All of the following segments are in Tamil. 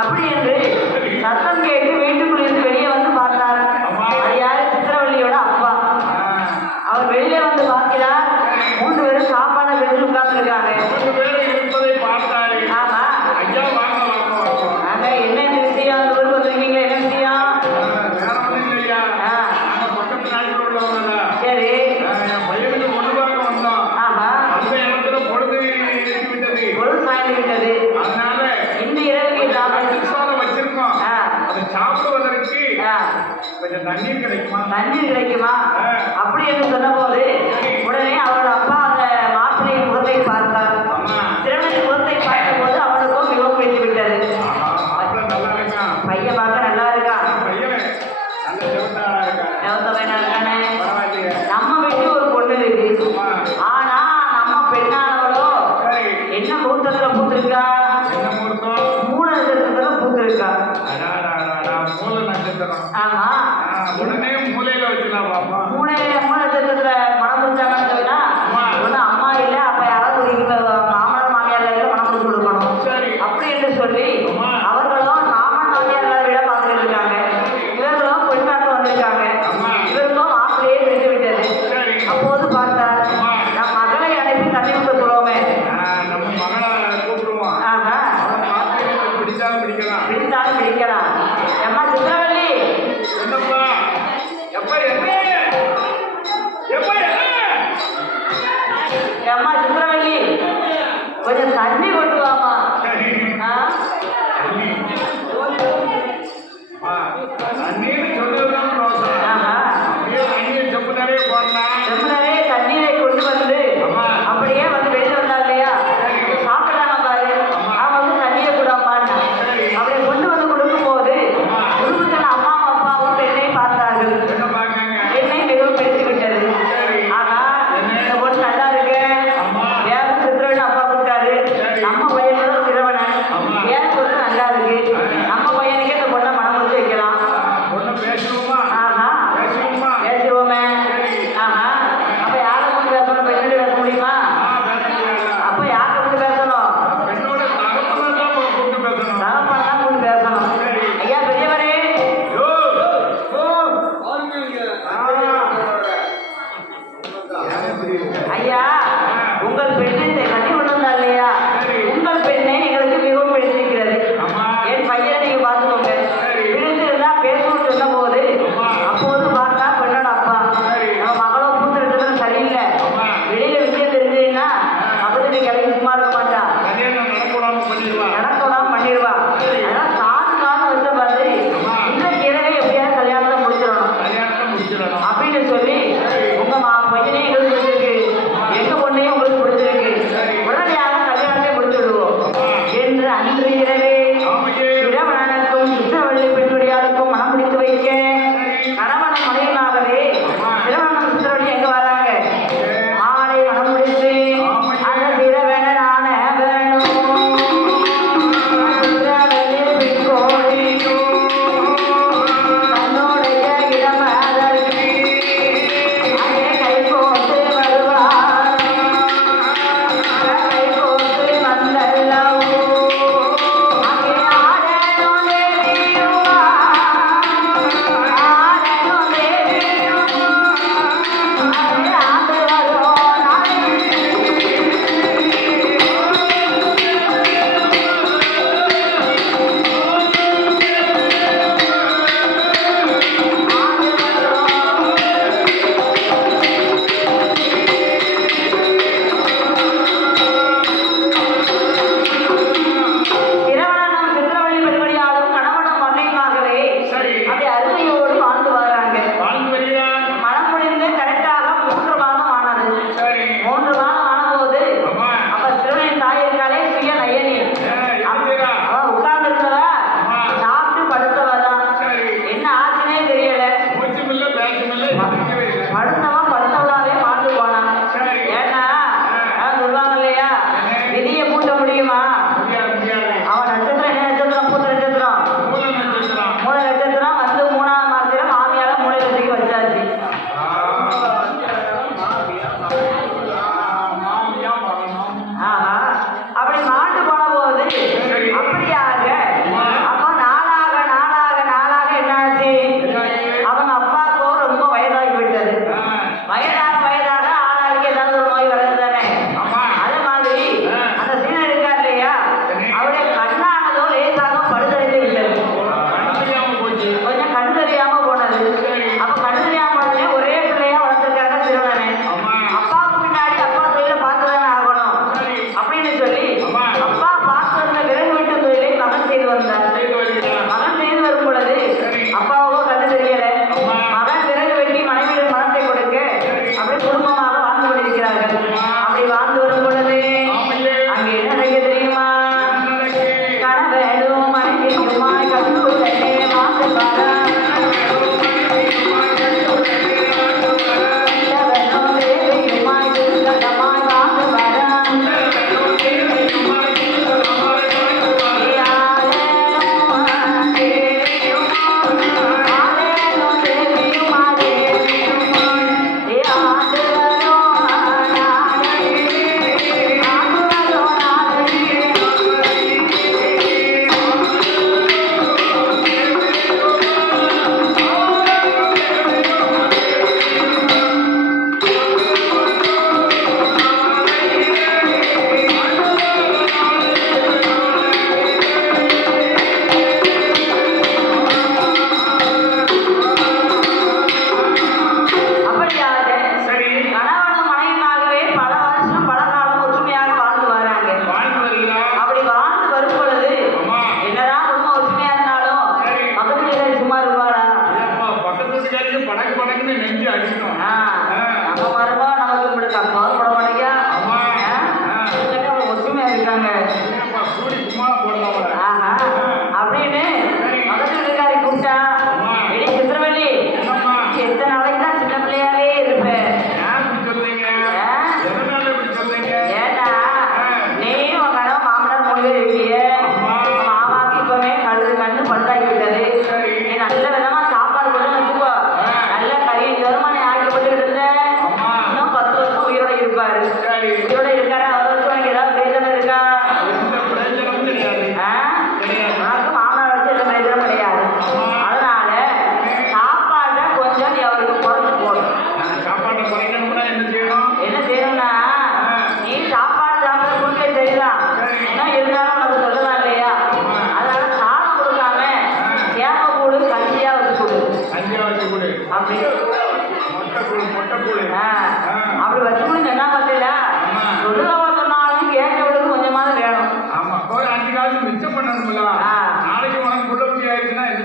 அப்படி என்று சத்தம் கேட்டு வீட்டுக்குள்ளிருந்து வெளியே வந்து பார்த்தார். அது யாரு? சித்திரவள்ளியோட அப்பா. அவர் வெளியே வந்து பார்க்கிறார், 3 பேரும் சாப்பாடு வெளியே உட்கார்ந்துருக்காங்க. ஆமா, நாங்க என்ன இந்த விஷயம்? அந்த ஊருக்கு வந்திருக்கீங்க, என்ன விஷயம்? சரி. ஆமா, பொழுது சாய்ந்து விட்டது. இந்த இரவுக்கு தண்ணீர் கிடைக்குமா அப்படி என்று சொன்னபோது உடனே அவரோட அப்பா அந்த மாப்பிள்ளையின் முகத்தை பார்த்தார். திருமணத்தின் முகத்தை பார்த்தபோது அவனுக்கும் மிகவும் பிடித்து விட்டது. பையன் பார்க்க நல்லா இருக்கான், நம்ம வீட்டு ஒரு பொண்ணு இருக்கு. ஆனா நம்ம பெண்ணானவளோ என்ன முகூர்த்தத்துல பூத்திருக்கா? மூல நட்சத்திரத்துல பூத்திருக்கா. ஆமா, உடனே மூலையில வச்சுக்கலாம். மூல நட்சத்திரத்துல மனம் முடிச்சாங்கன்னு சொன்னா ஒண்ணு அம்மா இல்ல, அப்ப யாராவது மாமனார் மாமியார் மனம் முடிச்சு கொடுக்கணும். அப்படி என்று சொல்லி அவர்களும் மாமன் மாமியார் விட பார்த்துட்டு இருக்காங்க. இவர்களும் பெண்ணாட்டு வந்திருக்காங்க. இவர்களும் மாப்பிளையே பிடித்து விட்டது. அப்போது பார்த்தார், நம் மகளை அனுப்பி தண்ணி ஊற்ற போறோமே. ஆமா, பிடித்தாலும் பிடிக்கலாம். எம்மா சித்திரவள்ளி, அம்மா சித்திரவள்ளி, கொஞ்சம் தண்ணி கொண்டு வாமா. செம்மனரே தண்ணீரை கொண்டு வந்து அப்படியே வந்து வெளியே வந்தா இல்லையா? சாப்பிடலாமா பாரு, அவன் வந்து தண்ணியை கூடாமான்னா அப்படியே கொண்டு வந்து கொடுக்கும் போது குடும்பத்தில் அம்மாவும் அப்பாவும் பெண்ணை பார்த்தார்கள். என்னை மிகவும் பிடித்து விட்டது. ஆனா இந்த பொண்ணு நல்லா இருக்கு, வேற சித்திரவள்ளி அப்பா கொடுத்தாரு, நம்ம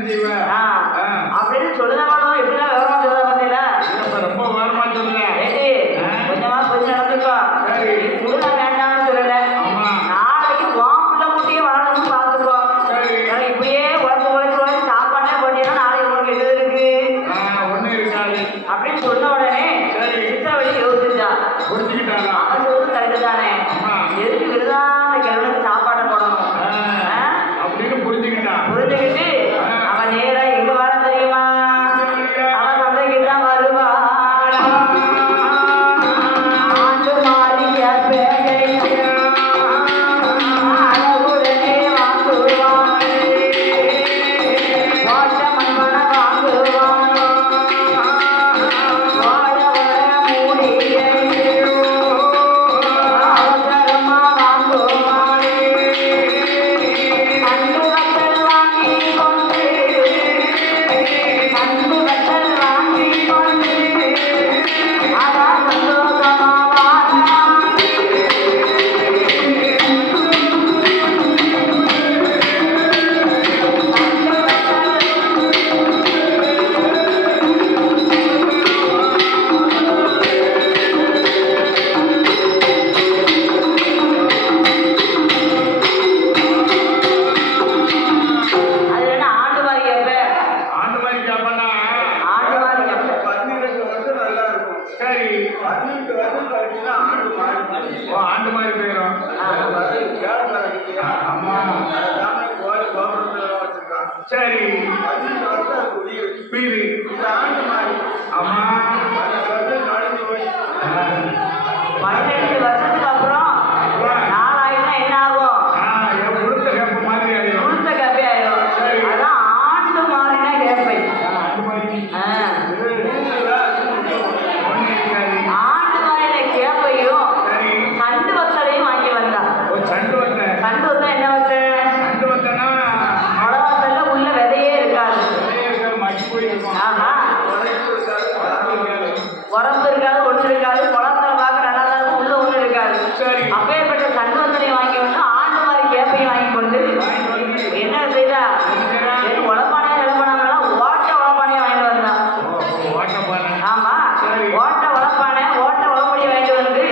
செய்வ அப்படின்னு சொல்லுதாலும் எப்படிலாம் விவரமா சொல்லுதா பார்த்தீங்களா? இப்ப ரொம்ப விவரமா சொல்லுங்க. ஏடி கொஞ்சமா கொஞ்சம் நடந்துக்கோ. சரி. கொடுக்க வேண்டாம்னு சொல்லல. ஆமா. நாளைக்கு உன் பிள்ளை குட்டியே வளரணும்னு பார்த்துக்கோ. சரி. இப்படியே உழைச்சு சாப்பாடுலாம் போட்டீங்கன்னா நாளைக்கு உங்களுக்கு எது இருக்கு? ஒண்ணு இருக்காது அப்படின்னு சொன்ன உடனே சித்திரவழி யோசிச்சா. புரிஞ்சுக்கிட்டாங்க. அவன் சொல்றது கரெக்டு தானே. எதுக்கு விருதான கிழமைக்கு சாப்பாட்டை போடணும் அப்படின்னு புரிஞ்சுக்கிட்டான். புரிஞ்சுக்கிட்டு அவன் நேரா எங்க வர தெரியுமா? அவன் சந்தைக்கு தான் வருவா. ஆண்டு மாறிய பேரை அழகுடனே வாங்குவான். ஓட்ட மண்மன வாங்குவான். வாழ வர மூடியை அவசரமா வாங்குவான். கண்டு வத்தல் வாங்கி கொண்டு அதான் சந்தோஷமா வாழ. அது என்ன ஆண்டு மாதிரி கேப்ப? ஆண்டு மாதிரி கேப்பனா ஆண்டு மாதிரி கேப்ப. 12 வருஷம் நல்லா இருக்கும். சரி. 18 வருஷம் கழிச்சுன்னா ஆண்டு மாறி. ஆண்டு மாதிரி போயிடும். ஆமா. கோபுரத்துல வச்சிருக்கான். சரி. 18 வருஷம் அது உயிர். பீரி. இது ஆண்டு மாறி. ஆமா. 12 வருஷம் கழிஞ்சு போய் 18 வருஷத்துக்கு அப்புறம் நாளாயினா என்ன ஆகும்? என் உளுத்த கேப்ப மாதிரி ஆயிடும். உளுத்த கப்பை ஆயிடும். அதான் ஆண்டு மாறினா கேப்பை. ஆண்டு மாதிரி. ஆ. ஒண்ணு இருக்காது. ஆண்டு மாறின கேப்பையும் சரி. சண்டு வத்தலையும் வாங்கி வந்தா. சண்டு வந்த. சண்டு வத்தா என்ன வத்த? சண்டு வந்தனா மொளவத்தல்ல உள்ள விதையே இருக்காது. மச்சி போயிருக்கும். ஆஹா. உரம்பு இருக்காது, ஒன்று இருக்காது. குளத்துல பார்க்க நல்லா தான் இருக்கும், உள்ள ஒண்ணு இருக்காது. சரி. அப்பேற்பட்ட சண்டு வத்தலையும் வாங்கி வந்து ஆண்டு மாறி கேப்பையும் வாங்கி கொண்டு என்ன செய்தா? சரி உழப்பானையா நிலப்பானாங்கலாம் ஓட்ட உழப்பானையா வாங்கிட்டு வந்தா. ஓட்ட பானை. ஆமா. சரி. ஓட்ட உழப்பானை ஓட்ட உழப்படியை வாங்கிட்டு வந்து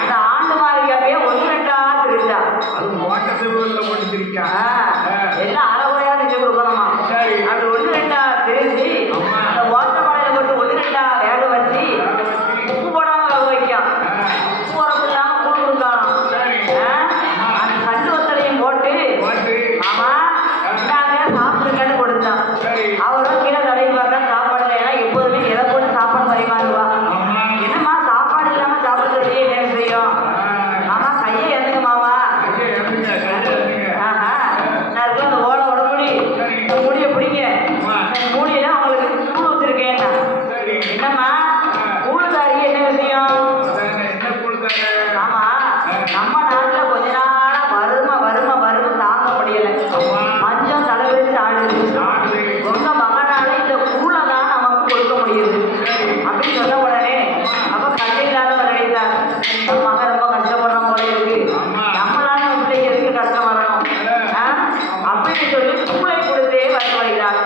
அந்த ஆண்டு மாறி கேப்பைய ஒன்று ரெண்டா திருச்சா. அது ஓட்ட திருவிழா போட்டு திரிக்கா. எல்லாம் அரைகுறையா செஞ்சு கொடுக்கணுமா? சரி. அது ஒன்று ரெண்டா திருச்சி அந்த ஓட்ட பானையில போட்டு ஒன்று ரெண்டா வேக வச்சு உப்பு போடாம வேக வைக்கும். உப்பு உரப்பு இல்லாம கூழ் கொடுக்கலாம். சரி. அந்த சண்டு வத்தலையும் போட்டு ஓட்டு. ஆமா இந்தாங்க சாப்பிட்டுங்கன்னு கொடுத்தான். சரி. அவரும் கீழே தடவி பார்த்தா சாப்பாடுல ஏன்னா எப்போதுமே எதை போட்டு சாப்பாடு பரிமாறுவா. ஆமா. என்னம்மா சாப்பாடு இல்லாம சாப்பிடுறது என்ன செய்யும்? ஆமா கையை எதுங்க மாமா. ஐயா, எடுத்துங்க, கையில எடுத்துங்க. ஆஹா நான் இருக்க அந்த ஓலை உடம்புடி சரி. இந்த மூடியை பிடிங்க. அம்மா. இந்த மூடியில உங்களுக்கு கூழ் வச்சிருக்கேன். சரி. என்னம்மா கூழுதாரி என்ன விஷயம்? அதானே, என்ன கொடுத்தாங்க? ஆமா நம்ம நாட்டுல கொஞ்ச நாளா வறுமை தாங்க முடியல. அம்மா. பஞ்சம் தலைவிரிச்சு ஆடுது. நாடு. உங்க மகனால இந்த கூழை தான் நமக்கு கொடுக்க முடியுது சரி. அப்படின்னு சொன்ன உடனே அப்ப கல்வி இல்லாதவர் நினைத்தார் நம்ம மகன் ரொம்ப கஷ்டப்படுற போல இருக்கு. ஆமா. நம்மளால நம்ம பிள்ளைக்கு எதுக்கு கஷ்டம் வரணும் அப்படின்னு சொல்லி கூளை கொடுத்தே வந்து வருகிறார்.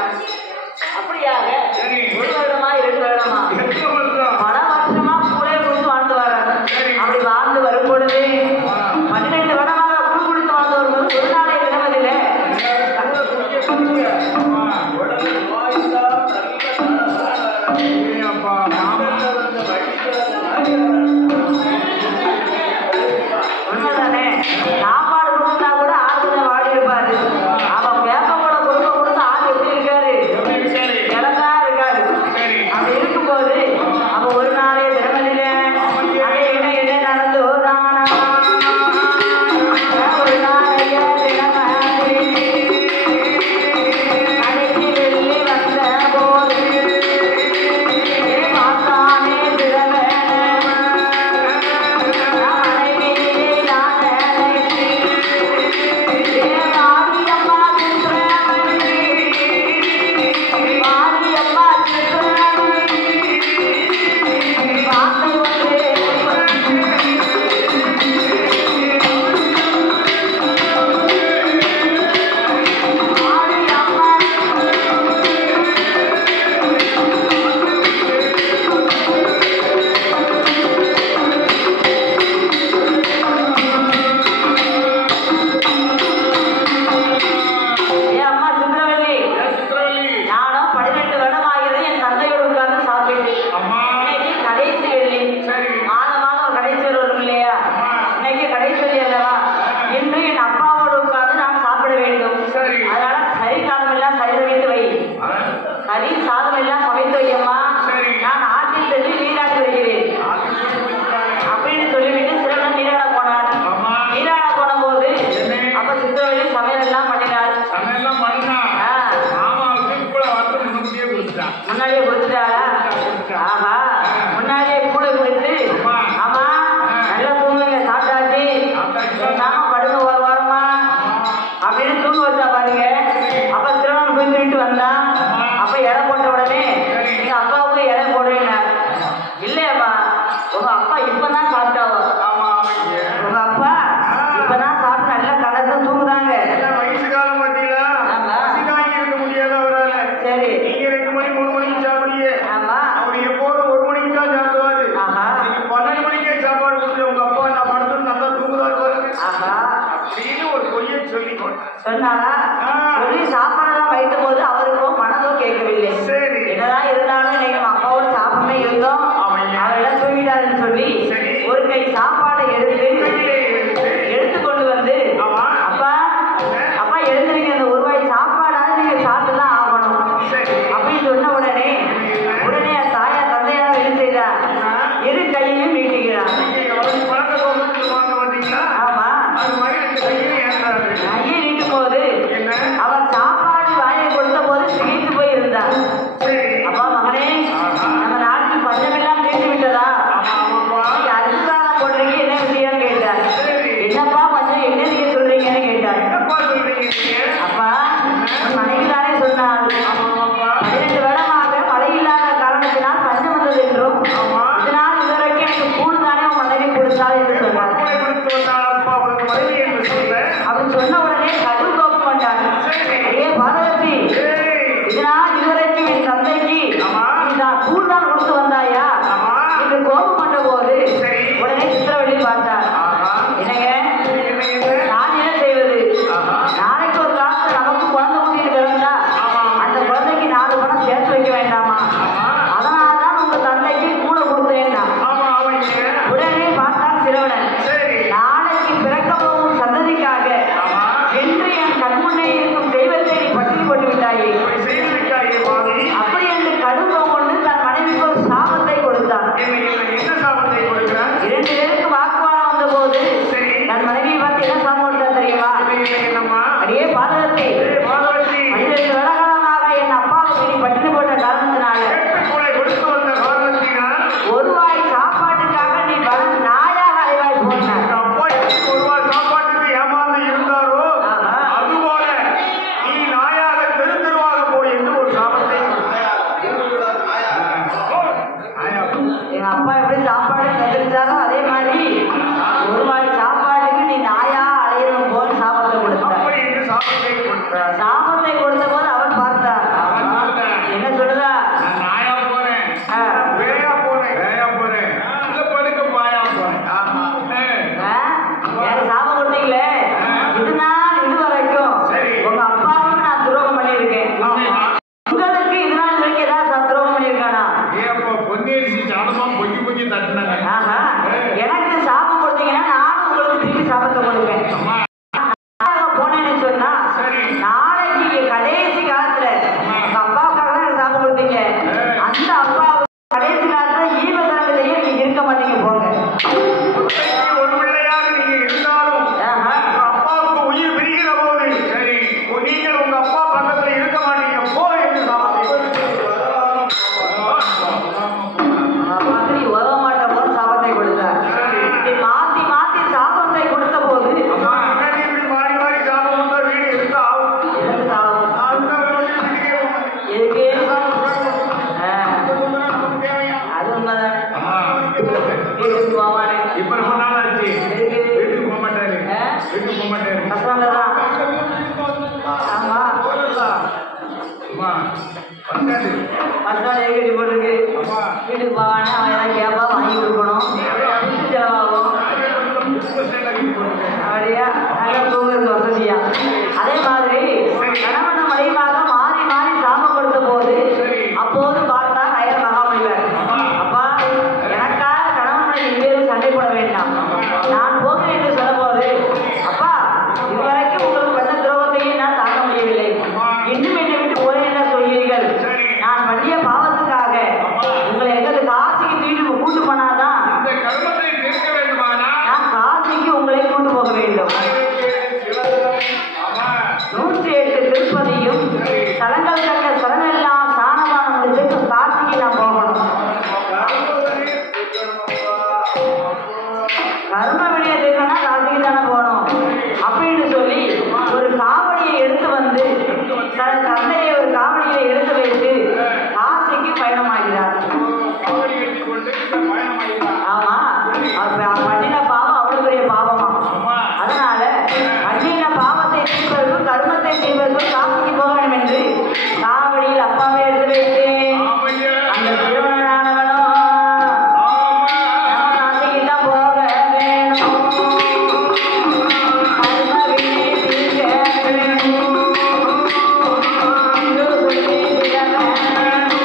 அப்படியாக சரி. 1 வருடமா 2 வருடமா எத்தனை வருஷம்? பல வருஷமா கூளை கொடுத்து வாழ்ந்து வர்றார். சரி. அப்படி வாழ்ந்து வரும் பொழுது 12 வருடமாக கூழ் குடித்து வாழ்ந்து வரும்போது ஒரு நாளை விடுவதில்லை. உடனே நோய் இல்லாம நல்ல ஏய் அப்பா, ஆமா. உண்மைதானே? சாப்பாடு கொடுத்தா கூட ஆள் கொஞ்சம் வாடி இருப்பாரு. அவன் வேப்ப கூட கொடுத்து ஆள் எப்படி இருக்காரு? சரி. இலக்கா இருக்காரு. சரி. அப்படி இருக்கும்போது அவ ஒரு நாளே தினமதில என்ன நடந்து தானா ஒரு நாளைய தினமதி கட்டி போட்டுருக்கு. ஆமா. வீட்டுக்கு போவானே அவன் ஏதாவது கேட்பா வாங்கி கொடுக்கணும். வீட்டு செலவாகும். அப்படியா நல்லா தூங்குறது வசதியா. அதே மாதிரி கணவன் மனைவியாக மாறி மாறி சாபம் கொடுத்த போது அப்போது பார்த்தா நயன மகாமணிவர், அப்பா எனக்காக கணவன் மனைவி இருவரும் சண்டை போட வேண்டாம், நான் போகிறேன் என்று சொல்லும் போது, அப்பா இதுவரைக்கும் உங்களுக்கு பண்ண துரோகத்தையும் நான் தாங்க முடியவில்லை, இன்னும் என்னை விட்டு போறேன் என்ன சொல்கிறீர்கள்? நான் பண்ணிய பாவத்துக்காக உங்களை எங்களுக்கு காசிக்கு தூக்கிட்டு கூட்டு போனாதான் இந்த கர்மத்தை தீர்க்க வேண்டுமானா நான் காசிக்கு உங்களை கூட்டு போக வேண்டும். 108 திருப்பதியும் தலங்கள் கண்ட சரணெல்லாம் ஸ்நானமானம் முடிச்சு காசிக்கு நான் போகணும். கர்ம வினையை தீர்க்கனா காசிக்கு தானே போகணும் அப்படின்னு சொல்லி ஒரு காவடியை எடுத்து வந்து தன் தந்தையை ஒரு காவடியை எடுத்து வைத்து காசிக்கு பயணமாகிறார். காவடி கட்டி கொண்டு இந்த பயணமாகிறார். ஆமா, பண்ணின பாவம் அவ்வளவு பெரிய பாவமா. அதனால பண்ணின பாவத்தை தீர்ப்பதற்கும் கர்மத்தை தீர்ப்பதற்கும் காசிக்கு போக வேண்டும் என்று காவடியில் அப்பாவை எடுத்து வைத்தேன். ஆமையா. அந்த திருவண்ணானவனும் ஆமா. நம்ம காசிக்கு தான் போக வேணும். கர்ம வினை தீர்க்க வேணும். இது சொல்லி திறக்க வேணும்.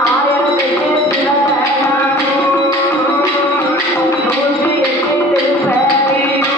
1008 திறக்க வேணும். 108 திருப்ப வேணும்.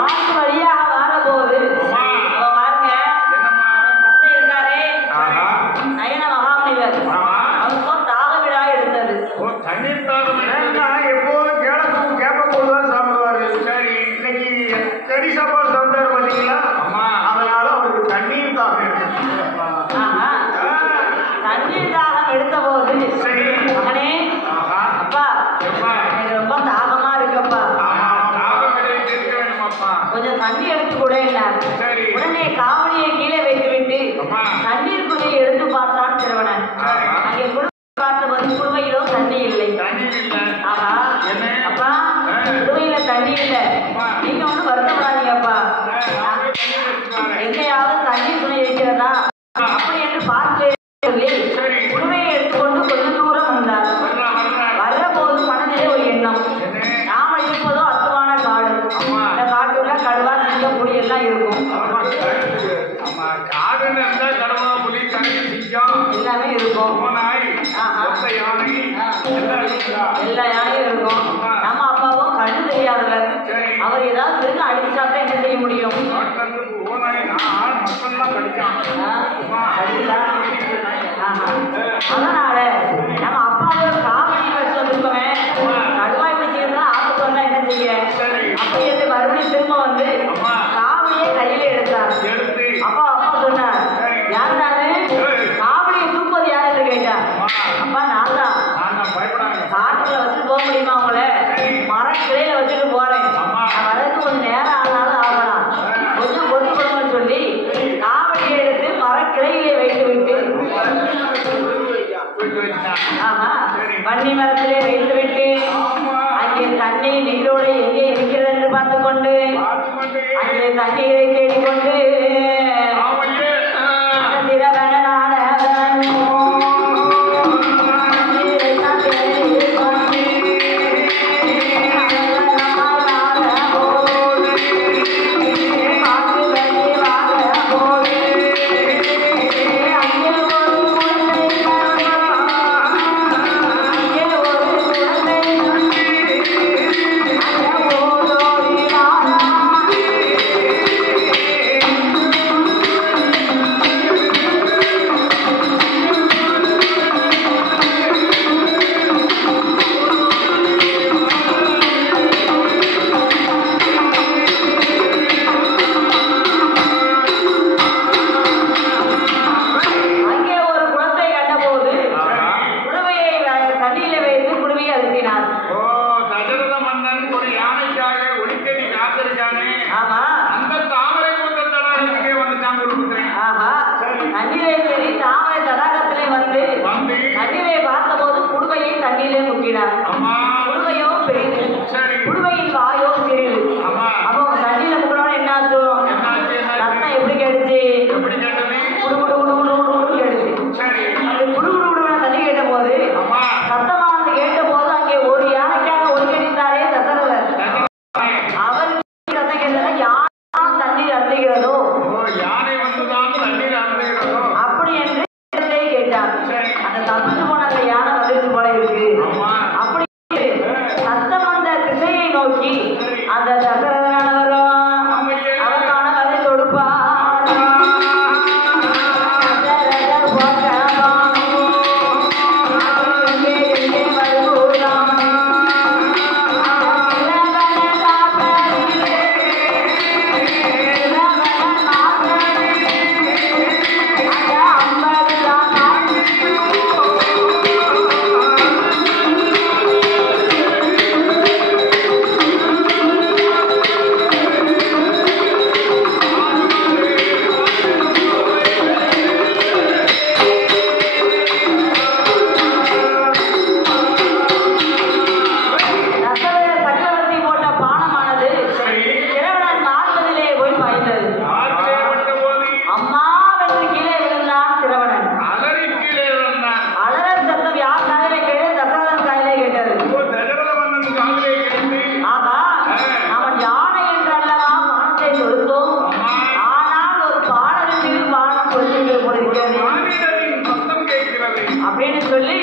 ஆத்து வழியாக வரபோது அவன் பாருங்க, என்னம்மா? அவன் தந்தை இருக்காரே ஆஹா. நயன மகாமணிவர், ஆமா. அவனுக்கும் தாக விழா எடுத்தது. ஓ, தண்ணீர் தாகம் எடுத்தது. நான் எப்போதும் கேட்ப தான் சாப்பிடுவாரு. சரி, இன்னைக்கு செடி சாப்பாடு சாப்பிட்டாரு பார்த்தீங்களா? ஆமா. அதனால அவருக்கு தண்ணீர் தாகம் இருக்கு. ஆஹா. தண்ணீர் தாகம் எடுத்த போது சரி. மகனே, ஆஹா. அப்பா எப்பா? எனக்கு ரொம்ப தாகமா இருக்குப்பா, ஆமா. தாகத்தை தீர்க்க வேண்டுமாப்பா. கொஞ்சம் தண்ணி எடுத்து கூட என்ன. சரி. உடனே காவடியை கீழே வைத்துவிட்டு அம்மா. தண்ணீர் குடியை எடுத்து பார்த்தான் சிறுவனன். ஆஹா. அங்கே குடும்பம் பார்த்தபோது குடுவையிலோ தண்ணி இல்லை. தண்ணீர் இல்லை. ஆஹா. என்ன? அப்பா ஆ. குடுவையில தண்ணி இல்லை, அம்மா. நீங்க ஒன்றும் வருத்தப்படாதீங்கப்பா, நானே தண்ணீர் எடுத்துக்காரேன். எங்கேயாவது தண்ணி துணை இருக்கிறதா அப்படி என்று பார்த்து சொல்லி சரி. குடுவையை எடுத்துக்கொண்டு கொஞ்சம் தூரம் வந்தார். வரலாம். வர்ற போது மனதிலே ஒரு எண்ணம், என்ன? நாம இருப்பதோ அத்துவான காடு, ஆமா. இந்த காட்டுல கடுவா சிங்கம் புலி எல்லாம் இருக்கும், ஆமா. ஆமா. காடுன்னு இருந்தா கடவுளா, புலி, கரடி, சிங்கம், எல்லாமே இருக்கும், ஓநாய், ஆஹா. ஒத்த யானை ஆ. எல்லாம் இருக்குதா? எல்லா யானையும் இருக்கும். ஆமா. நம்ம அப்பாவும் கண்ணு தெரியாதவர், சரி. அவர் ஏதாவது திரும்ப அடிச்சாக்க என்ன செய்ய முடியும்? காட்டுல இருந்து ஓநாய் ஆள் மக்கள்லாம் கடிச்சான். ஆ? ஆமா. அடிச்சா? ஆஹா. அதனால நம்ம அப்பாவை காவடி வச்சு வந்திருக்கோமே, கடுவாய் வச்சுக்கிறதா ஆத்துக்கு வந்தா என்ன செய்ய? சரி. அப்படி என்று மறுபடியும் திரும்ப வந்து ஆமா. காவடியை கையில எடுத்தார். எடுத்து அப்பா சொன்னார், சரி. யாருடாது காவடியை தூக்குவது யார் என்று கேட்டார். அப்பா நான் தான். நான் பயப்படாங்க. காட்டுல வச்சுட்டு போக முடியுமா உங்களை? மரக்கிளையில வச்சுட்டு போறேன், ஆமா. நான் வரதுக்கு கொஞ்சம் நேரம் ஆனாலும் ஆகலாம், கொஞ்சம் பொறுத்து கொடுங்கன்னு சொல்லி காவடியை எடுத்து மரக்கிளையிலே வைத்து விட்டு போயிட்டு வச்சுட்டான். ஆமா சரி. வன்னி மரத்திலே வைத்து விட்டு ஆமா. அங்கே தண்ணீர் நீரோடு எங்கே இருக்கிறது என்று பார்த்து கொண்டு பார்த்து கொண்டு அங்கே தண்ணீரை தேடிக்கொண்டு ஆமையே. ஆ அருந்துகிறதோ ஓ, யானை வந்துதான் தண்ணீர் அருந்துகிறதோ அப்படி என்று கேட்டார். சரி. அந்த தப்பிச்சு போன அந்த யானை வந்துட்டு போல இருக்கு. ஆமா. அப்படி சத்தம் அந்த திசையை நோக்கி அந்த தசரதனானவரும் அவருக்கான வரை தொடுப்பார். தசரதர் போற்றவான் எங்கே எங்கே வருகிறான் சக்கரவர்த்தி போட்ட பானமானது இறைவன் மார்பதிலே போய் பாய்ந்தது. ஆற்றிலே விட்டபோது அம்மா வென்று கீழே விழுந்தான் சிரவணன். அலறி கீழே விழுந்தான். அலறல் சத்தம் யார் காதிலே கேட்டு தசரதன் காதிலே கேட்டது. ஓ, தசரத மன்னன் காதிலே கேட்டு ஆகா, அவன் யானை என்று அல்லவா பானத்தை தொடுத்தோம். ஆனால் ஒரு பாடலில் பானம் கொடுத்து போடுகிறது மானிடரின் சத்தம் கேட்கிறது. அப்படின்னு சொல்லி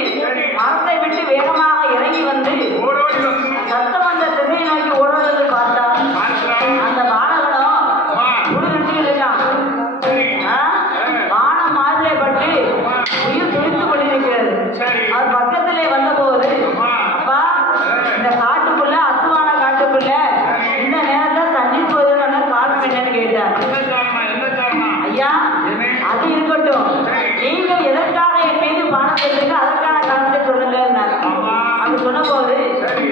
மரத்தை விட்டு வேகமாக இறங்கி வந்து ஓடோடி வந்து சத்தம் அந்த திசையை நோக்கி ஓடுவதை பார்த்தான். பார்க்கிறான். அந்த பாலகனும் அம்மா, குளிர்ச்சி இருக்கான். சரி வானம் மாறிலே பட்டு உயிர் துடித்துக் கொண்டிருக்கிறது. சரி அவர் பக்கத்திலே வந்தபோது அப்பா இந்த காட்டுக்குள்ள அத்துவான காட்டுக்குள்ள இந்த நேரத்துல தண்ணீர் போவதற்கான காரணம் என்னன்னு கேட்டார். என்ன காரணம்? ஐயா அது இருக்கட்டும், நீங்க எதற்காக என் மீது பானம் செய்றீங்க அதற்கான காரணத்தை சொல்லுங்க. ஆமா. அப்படி சொன்ன போது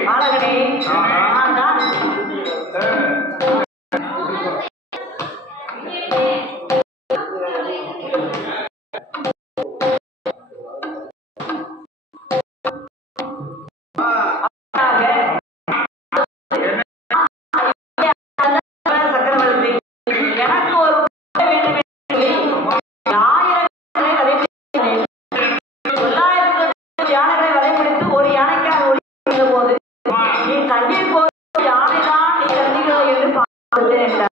பாலகனே நான் தான் சக்கரவர்த்தி எனக்கு ஒரு குழந்தை வேண்டும் என்று சொல்லி 1000 வதைப்பிடித்தேன். 900 யானைகளை வதைப்பிடித்து ஒரு யானைக்காக ஒளிந்த போது நீ தண்ணீர் போது யானைதான் நீ தண்ணீரோ என்று பார்த்தேன் என்றார்.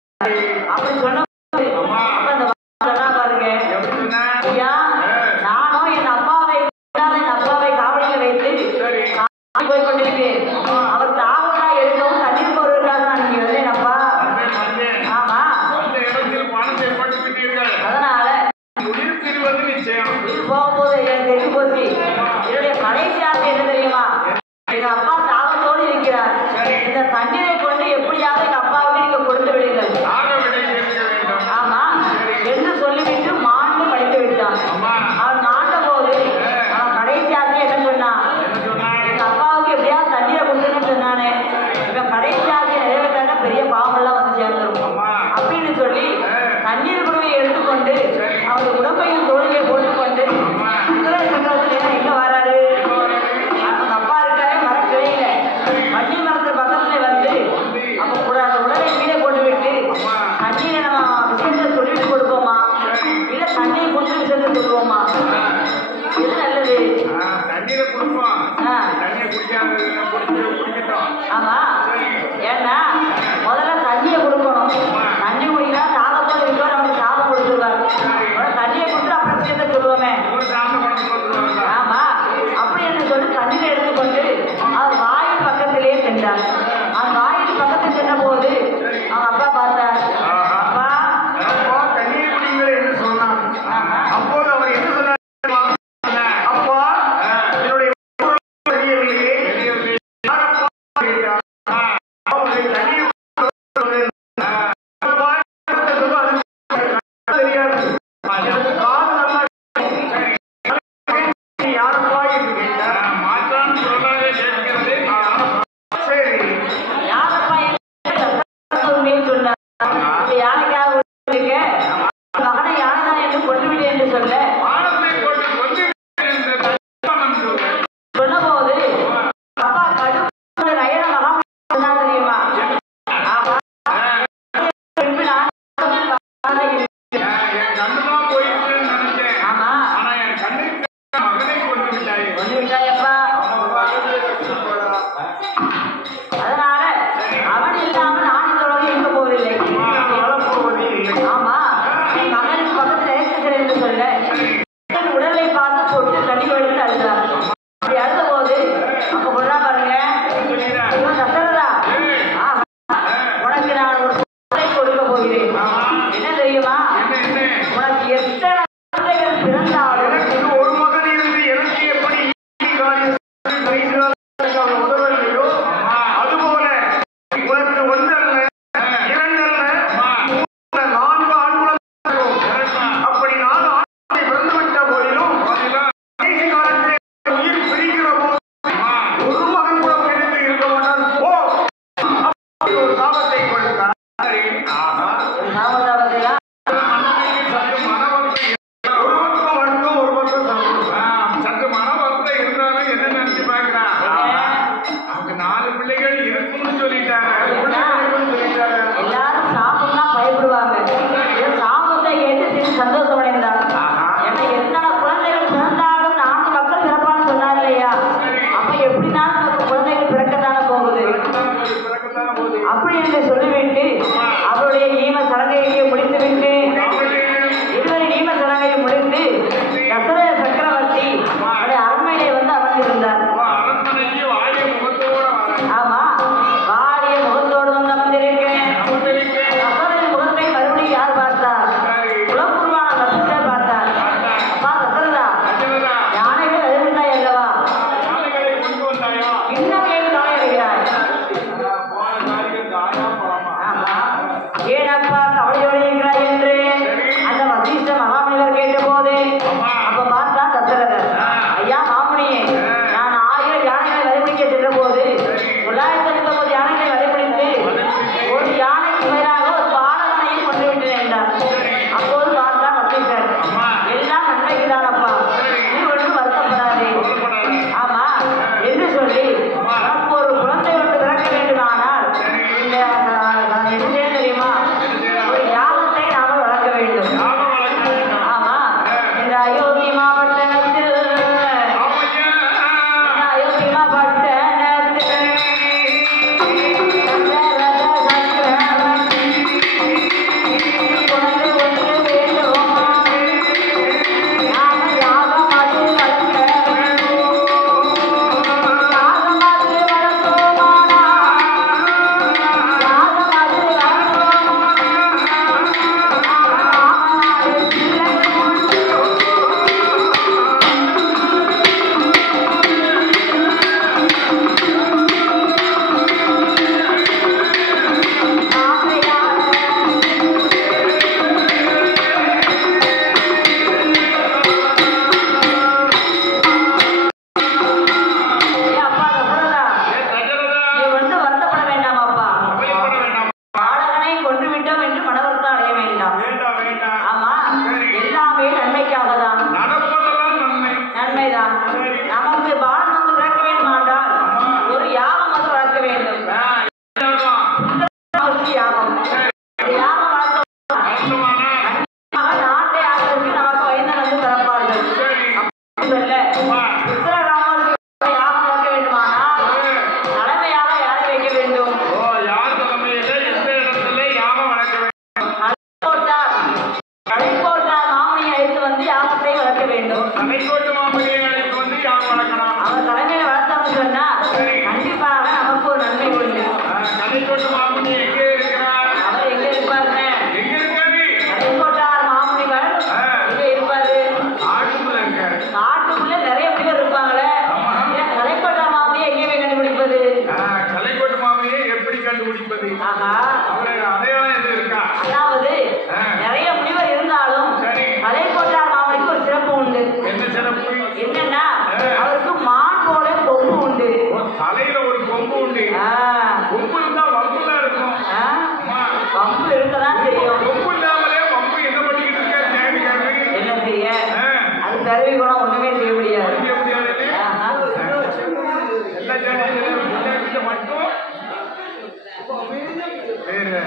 அப்படி சொன்ன போது அப்ப அந்த வார்த்தைலாம் பாருங்க. எப்படி சொன்ன? ஐயா நானும் என் அப்பாவை காவலில் வைத்து போய் கொண்டிருக்கிறேன். அவர் தாவரா எடுக்கவும் தண்ணீர் போடுவதற்காக நான் இங்கே வந்தேன் அப்பா. வந்தேன். ஆமா, அந்த இடத்தில் பணத்தை போட்டு விட்டீர்கள். அதனால உயிர் திருவது நிச்சயம். போகும்போது எனக்கு தெரிஞ்சு போச்சு. என்னுடைய கடைசி ஆசை என்ன தெரியுமா? எங்க அப்பா தாகத்தோடு இருக்கிறார். இந்த தண்ணீரை கொண்டு எப்படியாவது எங்க அப்பாவுக்கு நீங்க கொடுத்து விடுங்கள். தாக விடை கேட்க வேண்டும். ஆமா என்று சொல்லிவிட்டு மாண்டு படித்து விட்டான். அம்மா, அவன் மாண்ட போது அவன் கடைசி ஆசை என்ன சொன்னான்? என்ன சொன்னாய்? எங்க அப்பாவுக்கு எப்படியாவது தண்ணீரை கொடுத்துன்னு சொன்னானே, இவன் கடைசி ஆசையை நிறைவேற்றாட்ட பெரிய பாவமெல்லாம் வந்து சேர்ந்துரும் அம்மா, அப்படின்னு சொல்லி தண்ணீர் குடுவையை எடுத்துக்கொண்டு அவருடைய உடம்பையும் தோழியை போட்டுக்கொண்டு குதிரை சக்கரத்துல எங்க வராரு? அவங்க அப்பா இருக்காரே மரக்கிளையில வன்னி மரத்து பக்கத்துல வந்து அப்ப கூட அந்த உடலை கீழே போட்டு விட்டு தண்ணீரை நம்ம விஷயத்தை சொல்லிட்டு கொடுப்போமா இல்ல தண்ணியை குடிச்சு விஷயத்தை சொல்லுவோமா? எது நல்லது? தண்ணீரை குடிப்போம். ஆ, தண்ணியை குடிக்கட்டும். ஆமா. ஏன்னா முதல்ல தண்ணியை கொடுக்கணும். தண்ணி குடிக்கிறா தாகத்தோடு இருக்கோ நமக்கு சாபம் கொடுத்துருவாரு. தண்ணியை கொடுத்து அப்புறம் விஷயத்தை சொல்லுவோமே. ஒரு சாமி பணம் கொடுத்துருவாங்க. ஆமா, அப்படி என்று சொல்லி தண்ணீரை எடுத்துக்கொண்டு அவர் வாயில் பக்கத்திலே சென்றார். அவன் வாயில் பக்கத்தில் சென்ற போது அவன் அப்பா பார்த்தார். அப்பா அப்பா தண்ணீர் குடிங்கள் என்று சொன்னான். அப்போது அவர் என்ன சொன்னார்? அப்பா என்னுடைய தெரியவில்லையே. யாரப்பா கேட்டார். அவருடைய தண்ணீர் தெரியாது. எனக்கு காது நல்லா யாரப்பா என்று கேட்டார். மாற்றான் சொல்லாதே கேட்கிறது. சரி யாரப்பா உண்மையை சொன்னார். யானைக்காக இருக்க மகனை யானைதான் என்று கொண்டுவிட்டேன் என்று சொல்ல பானத்தை போட்டு கொண்டு என்று தன்மானம் சொல்லு. சொன்னபோது அப்பா கடுப்பு நயன மகா தெரியுமா? ஆமா. பின்பு நான் என் கண்ணு பிறவி குணம் ஒண்ணுமே செய்ய முடியாது. செய்ய முடியாதுன்னு ஆஹா. எல்லா ஜாதியிலும் மட்டும் வேறு.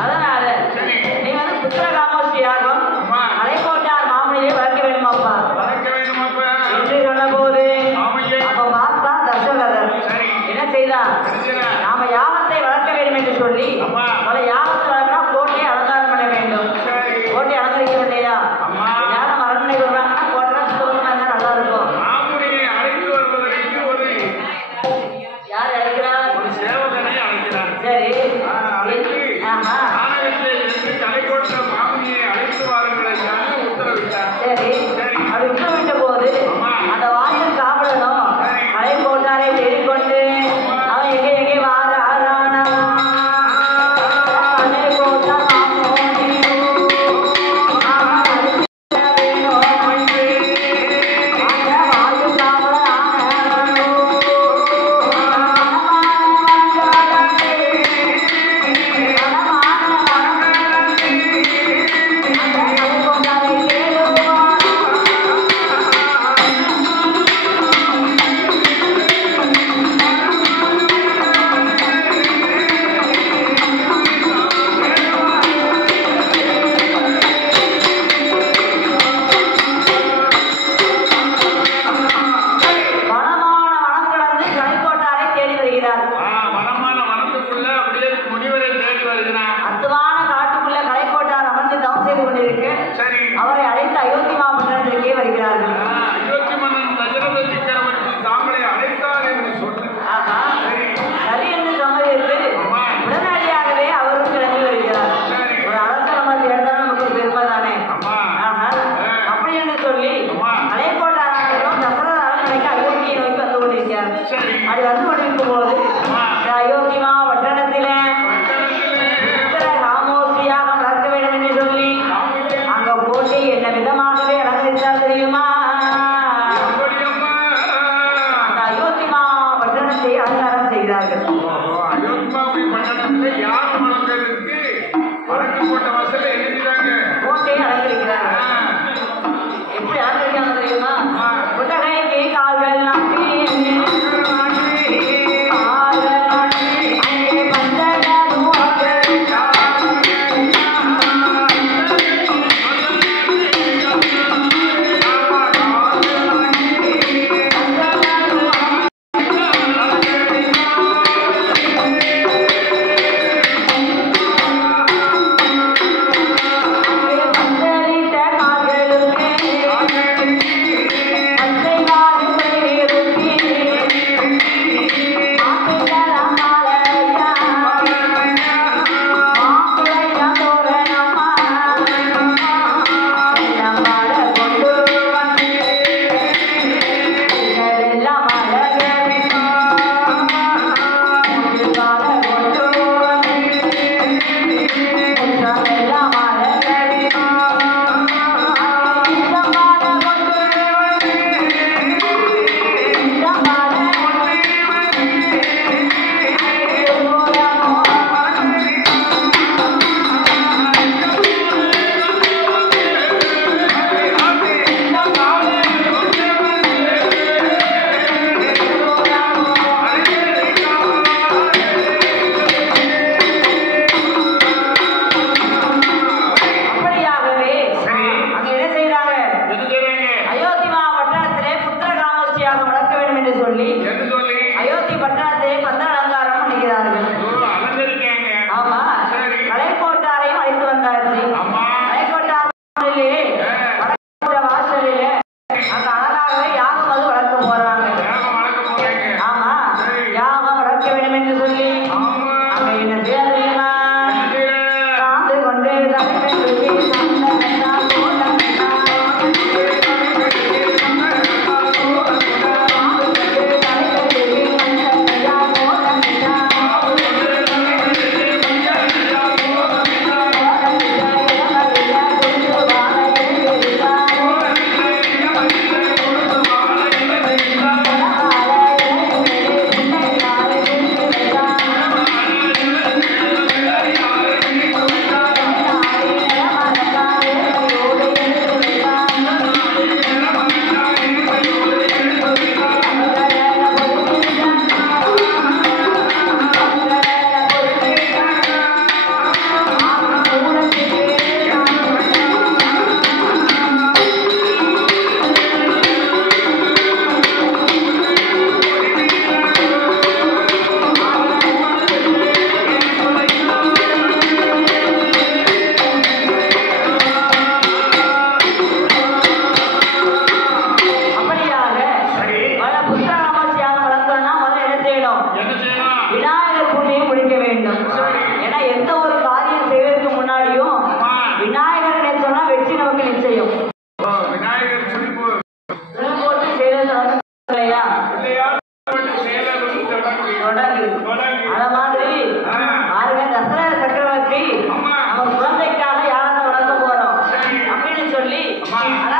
அதனால சரி. நீ வந்து புத்திர காமோஷ்டி யாகம் அம்மா. மலைக்கோட்டார் மாமனியை வளர்க்க வேண்டுமாப்பா வளர்க்க வேணுமாப்ப என்று சொன்ன போது ஆமையே அப்ப பார்த்தா தசரதர் சரி என்ன செய்தார்? தெரிஞ்சுதா? நாம யாகத்தை வளர்க்க வேண்டும் என்று சொல்லி அம்மா. பல யாகத்தை வளர்க்கா கோட்டையை அலங்காரம் பண்ண வேண்டும். சரி கோட்டை அலங்கரிக்க இல்லையா? அம்மா. யாரும் அரண்மனை வருவாங்கன்னா கோட்டை சுத்தமா இருந்தா நல்லா இருக்கும். மாமுனியை அழைத்து வருவதற்கு ஒரு யார் அழைக்கிறார்? ஒரு சேவகனை அழைக்கிறார். சரி. அழைத்து ஆஹா. நாடகத்திலே இருந்து கலைக்கோட்ட மாமுனியை அழைத்து வாருங்கள் என்று உத்தரவிட்டார். சரி. சரி. அது உத்தரவிட்ட போது அம்மா. அந்த வாயில் காவலனும் சரி. மலைக்கோட்டாரை தேடிக்கொண்டு அவன் எங்கே வாரானா மலைக்கோட்டார் மாமோனி வனமான வனத்துக்குள்ள அப்படியே முனிவரை தேடி வருகிறான். அத்துவான காட்டுக்குள்ள கலைக்கோட்டார் அமர்ந்து தவம் செய்து கொண்டிருக்கு. சரி அவரை அழைத்து அயோத்தி மாமன்னருக்கே வருகிறார்கள். அயோத்தி மன்னன் தசரத சக்கரவர்த்தி தாங்களை அழைத்தார் என்று சொன்ன ஆஹா. சரி சரி என்று சம்மதித்து அம்மா. உடனடியாகவே அவரும் கிளம்பி வருகிறார். சரி. ஒரு அரசர் அமர்ந்து எடுத்தால் நமக்கு ஒரு பெருமை தானே. அம்மா ஆஹா. அப்படி என்று சொல்லி அம்மா. கலைக்கோட்டாரும் தசரத அரண்மனைக்கு அயோத்தியை நோக்கி வந்து கொண்டிருக்கிறார். சரி அது வந்து கொண்டிருக்கும் போது அம்மா. இந்த அயோத்தி பட்டணத்திலே பட்டணத்திலே புத்திர காமோஷ்டி யாகம் வளர்க்க வேண்டும் என்று சொல்லி தாமிலே அங்க போட்டி என்ன அம்மா.